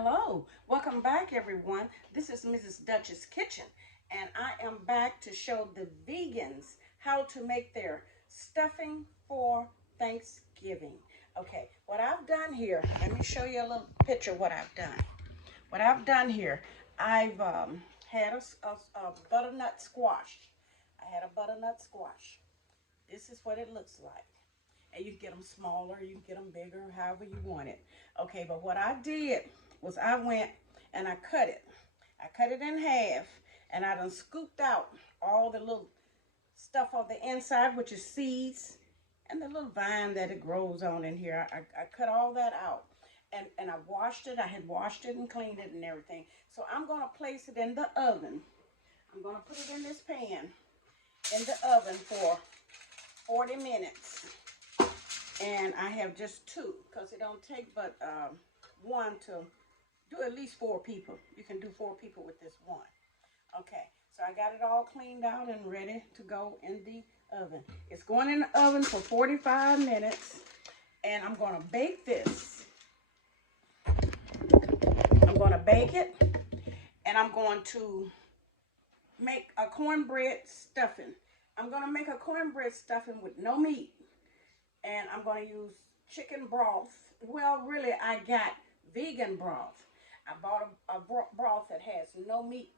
Hello, welcome back everyone. This is Mrs. Dutch's Kitchen and I am back to show the vegans how to make their stuffing for Thanksgiving. Okay, what I've done here, let me show you a little picture of what I've done. What I've done here, I've had a butternut squash. I had a butternut squash. This is what it looks like. And you can get them smaller, you can get them bigger, however you want it. Okay, but what I did was I went and I cut it. I cut it in half and I done scooped out all the little stuff on the inside, which is seeds, and the little vine that it grows on in here. I cut all that out. And I washed it. I had washed it and cleaned it and everything. So I'm going to place it in the oven. I'm going to put it in this pan in the oven for 40 minutes. And I have just two because it don't take but one to do at least 4 people. You can do 4 people with this one. Okay, so I got it all cleaned out and ready to go in the oven. It's going in the oven for 45 minutes and I'm going to bake this. I'm going to bake it and I'm going to make a cornbread stuffing. I'm going to make a cornbread stuffing with no meat. And I'm going to use chicken broth. Well, really, I got vegan broth. I bought a broth that has no meat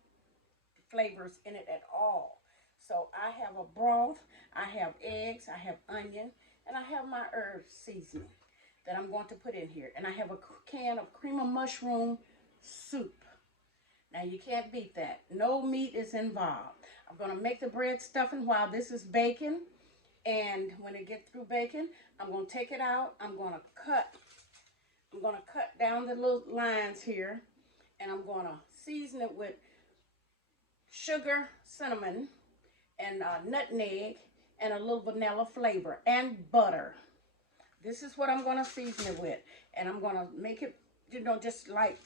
flavors in it at all. So I have a broth, I have eggs, I have onion, and I have my herb seasoning that I'm going to put in here. And I have a can of cream of mushroom soup. Now, you can't beat that. No meat is involved. I'm going to make the bread stuffing while this is baking. And when it gets through baking, I'm going to take it out. I'm going to cut down the little lines here. And I'm going to season it with sugar, cinnamon, and nutmeg, and a little vanilla flavor, and butter. This is what I'm going to season it with. And I'm going to make it, just like,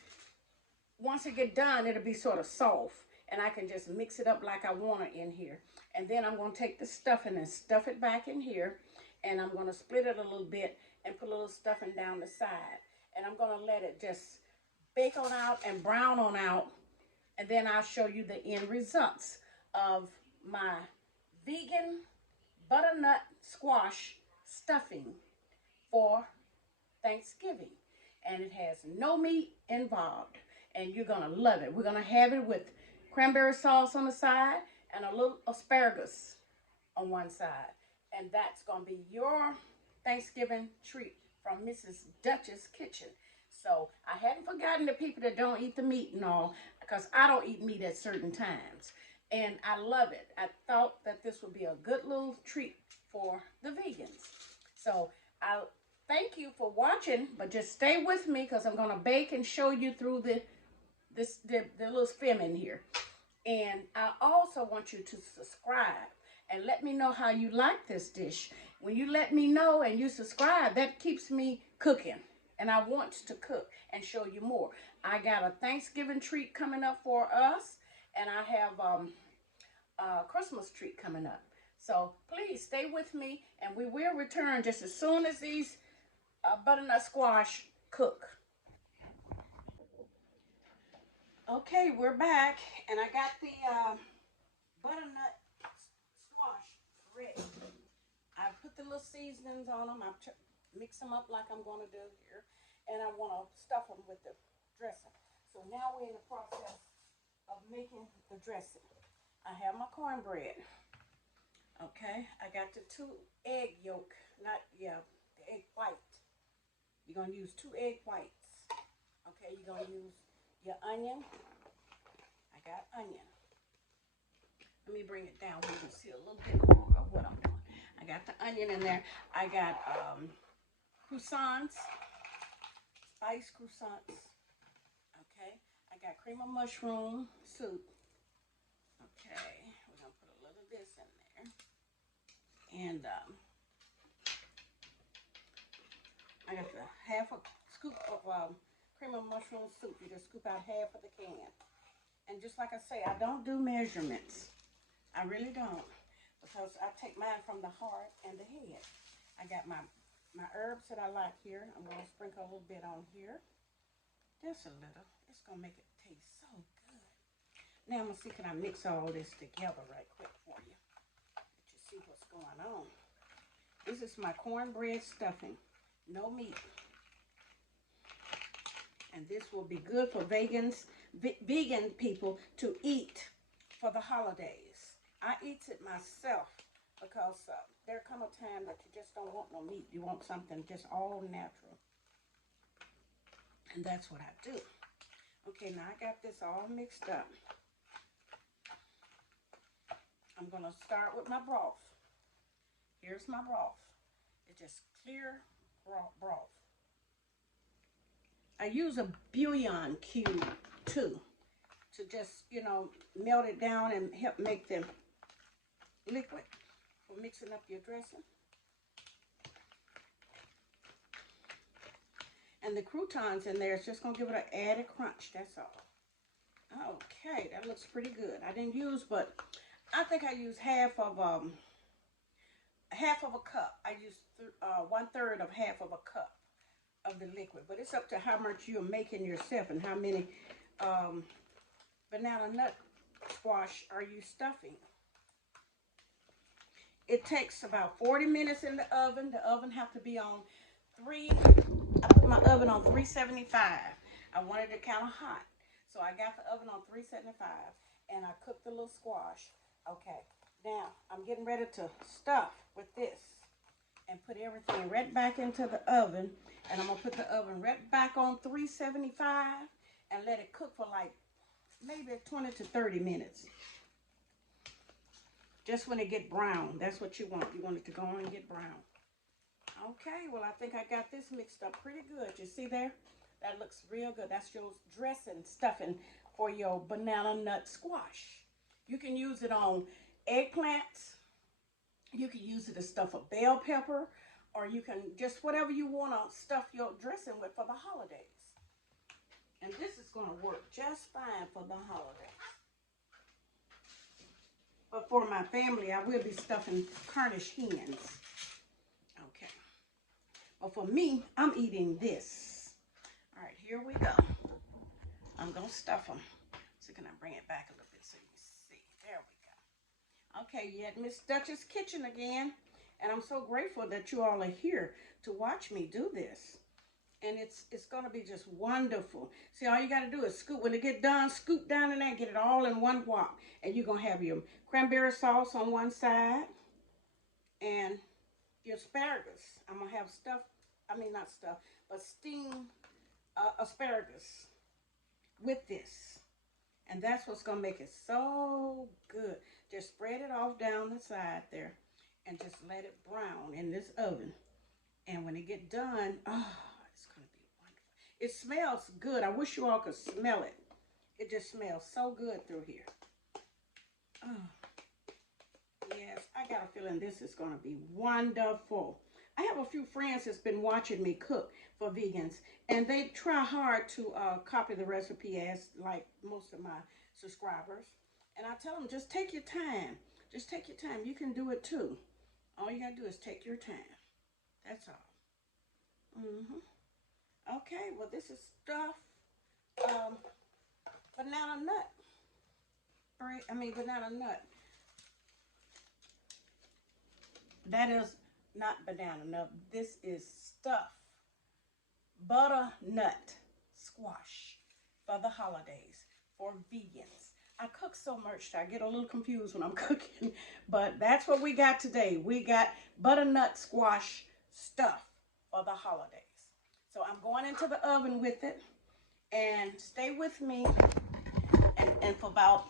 once it get done, it'll be sort of soft. And I can just mix it up like I want it in here. And then I'm going to take the stuffing and stuff it back in here. And I'm going to split it a little bit and put a little stuffing down the side. And I'm going to let it just bake on out and brown on out. And then I'll show you the end results of my vegan butternut squash stuffing for Thanksgiving. And it has no meat involved. And you're going to love it. We're going to have it with cranberry sauce on the side and a little asparagus on one side. And that's going to be your Thanksgiving treat from Mrs. Dutch's Kitchen. So I hadn't forgotten the people that don't eat the meat and all, because I don't eat meat at certain times. And I love it. I thought that this would be a good little treat for the vegans. So I thank you for watching, but just stay with me because I'm going to bake and show you through the little film in here. And I also want you to subscribe and let me know how you like this dish. When you let me know and you subscribe, that keeps me cooking. And I want to cook and show you more. I got a Thanksgiving treat coming up for us. And I have a Christmas treat coming up. So please stay with me. And we will return just as soon as these butternut squash cook. Okay, we're back, and I got the butternut squash ready. I put the little seasonings on them. I mix them up like I'm going to do here, and I want to stuff them with the dressing. So now we're in the process of making the dressing. I have my cornbread. Okay, I got the 2 egg yolk, the egg white. You're going to use 2 egg whites. Okay, you're going to use your onion. I got onion. Let me bring it down where you can see a little bit more of what I'm doing. I got the onion in there. I got croissants, spiced croissants. Okay, I got cream of mushroom soup. Okay, we're gonna put a little of this in there. And I got the half a scoop of cream of mushroom soup. You just scoop out half of the can. And just like I say, I don't do measurements. I really don't. Because I take mine from the heart and the head. I got my herbs that I like here. I'm going to sprinkle a little bit on here. Just a little. It's gonna make it taste so good. Now I'm gonna see, can I mix all this together right quick for you? Let you see what's going on. This is my cornbread stuffing. No meat. And this will be good for vegan people to eat for the holidays. I eat it myself because there come a time that you just don't want no meat. You want something just all natural. And that's what I do. Okay, now I got this all mixed up. I'm going to start with my broth. Here's my broth. It's just clear broth. I use a bouillon cube too to just, you know, melt it down and help make them liquid for mixing up your dressing. And the croutons in there is just going to give it an added crunch, that's all. Okay, that looks pretty good. I didn't use, but I think I used half of a cup. I used 1/3 of half of a cup of the liquid, but it's up to how much you're making yourself and how many banana nut squash are you stuffing. It takes about 40 minutes in the oven. The oven have to be on I put my oven on 375. I wanted it kind of hot, so I got the oven on 375 and I cooked the little squash. Okay, now I'm getting ready to stuff with this and put everything right back into the oven, and I'm gonna put the oven right back on 375 and let it cook for like maybe 20 to 30 minutes. Just when it get brown, that's what you want. You want it to go on and get brown. Okay, well I think I got this mixed up pretty good. You see there? That looks real good. That's your dressing, stuffing for your banana nut squash. You can use it on eggplants. You can use it to stuff a bell pepper, or you can just whatever you want to stuff your dressing with for the holidays. And this is going to work just fine for the holidays. But for my family, I will be stuffing Cornish hens. Okay. But for me, I'm eating this. All right, here we go. I'm going to stuff them. So can I bring it back a little bit so you can see? There we go. Okay, you at Miss Dutch's Kitchen again. And I'm so grateful that you all are here to watch me do this. And it's going to be just wonderful. See, all you got to do is scoop. When it get done, scoop down in there, get it all in one wok. And you're going to have your cranberry sauce on one side. And your asparagus. I'm going to have steamed asparagus with this. And that's what's going to make it so good. Just spread it off down the side there. And just let it brown in this oven. And when it get done, it's going to be wonderful. It smells good. I wish you all could smell it. It just smells so good through here. Yes, I got a feeling this is going to be wonderful. I have a few friends that's been watching me cook for vegans, and they try hard to copy the recipe as like most of my subscribers. And I tell them, just take your time. Just take your time. You can do it too. All you got to do is take your time. That's all. Okay, well, this is stuffed banana nut. Banana nut. That is not banana nut. This is stuffed butternut squash for the holidays for vegans. I cook so much that I get a little confused when I'm cooking, but that's what we got today. We got butternut squash stuff for the holidays. So I'm going into the oven with it, and stay with me. And for about,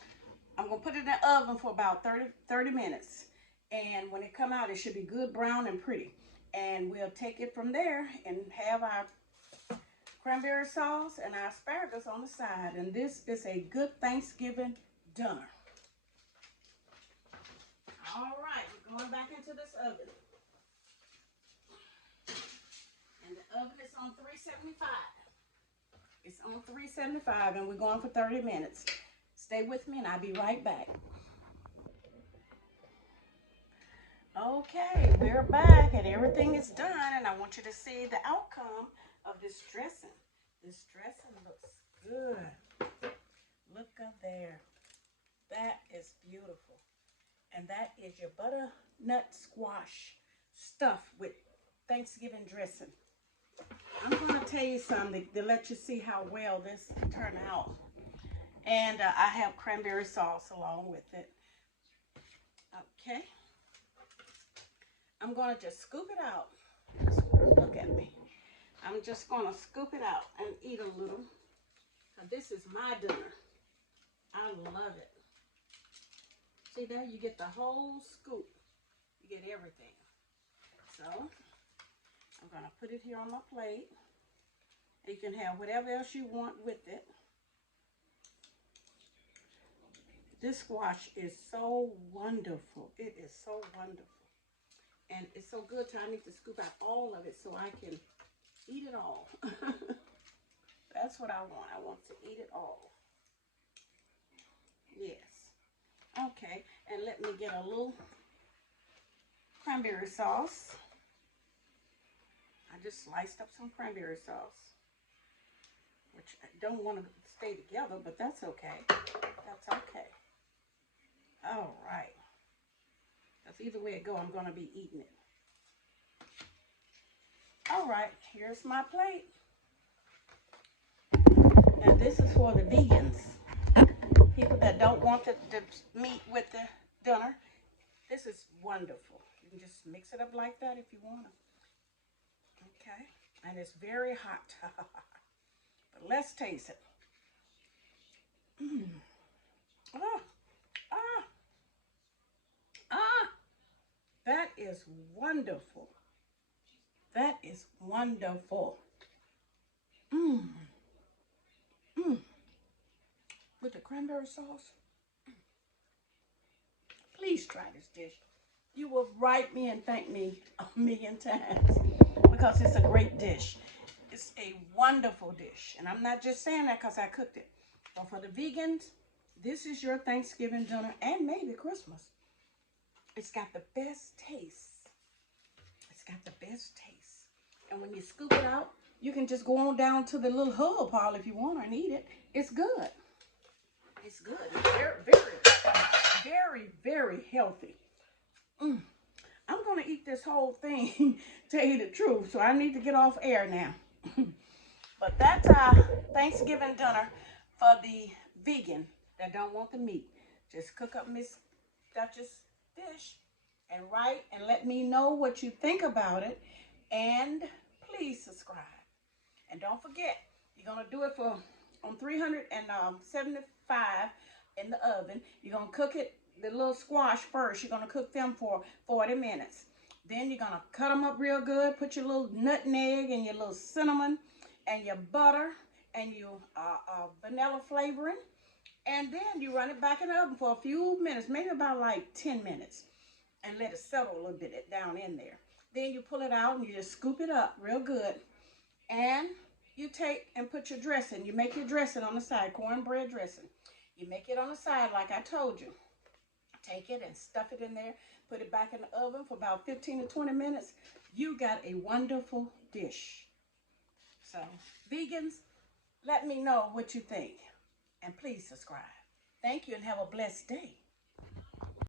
I'm going to put it in the oven for about 30 minutes. And when it come out, it should be good brown and pretty. And we'll take it from there and have our cranberry sauce and our asparagus on the side. And this is a good Thanksgiving dinner. All right, we're going back into this oven. And the oven is on 375. It's on 375 and we're going for 30 minutes. Stay with me and I'll be right back. Okay, we're back and everything is done, and I want you to see the outcome of this dressing. This dressing looks good. Look up there. That is beautiful. And that is your butternut squash stuffed with Thanksgiving dressing. I'm going to tell you something to let you see how well this turned out. And I have cranberry sauce along with it. Okay. I'm going to just scoop it out. Look at me. I'm just going to scoop it out and eat a little. This is my dinner. I love it. See there? You get the whole scoop. You get everything. So, I'm going to put it here on my plate. You can have whatever else you want with it. This squash is so wonderful. It is so wonderful. And it's so good, so I need to scoop out all of it so I can eat it all. That's what I want. I want to eat it all. Yes. Okay, and let me get a little cranberry sauce. I just sliced up some cranberry sauce, which I don't want to stay together, but that's okay. That's okay. All right. That's either way it go, I'm going to be eating it. All right, here's my plate. And this is for the vegans. People that don't want the meat with the dinner. This is wonderful. You can just mix it up like that if you want to. Okay, and it's very hot. But let's taste it. Ah, ah, ah. That is wonderful. That is wonderful. With the cranberry sauce. Please try this dish. You will write me and thank me a million times because it's a great dish. It's a wonderful dish. And I'm not just saying that because I cooked it. But for the vegans, this is your Thanksgiving dinner and maybe Christmas. It's got the best taste. It's got the best taste. And when you scoop it out, you can just go on down to the little hub pile if you want and eat it. It's good. It's good. It's very, very healthy. I'm going to eat this whole thing, tell you the truth. So I need to get off air now. But that's our Thanksgiving dinner for the vegan that don't want the meat. Just cook up Miss Duchess' dish and write and let me know what you think about it. And please subscribe. And don't forget, you're going to do it for on 375 in the oven. You're going to cook it, the little squash first. You're going to cook them for 40 minutes. Then you're going to cut them up real good. Put your little nutmeg and your little cinnamon and your butter and your vanilla flavoring. And then you run it back in the oven for a few minutes, maybe about like 10 minutes. And let it settle a little bit down in there. Then you pull it out and you just scoop it up real good. And you take and put your dressing. You make your dressing on the side, cornbread dressing. You make it on the side like I told you. Take it and stuff it in there. Put it back in the oven for about 15 to 20 minutes. You got a wonderful dish. So, vegans, let me know what you think. And please subscribe. Thank you and have a blessed day.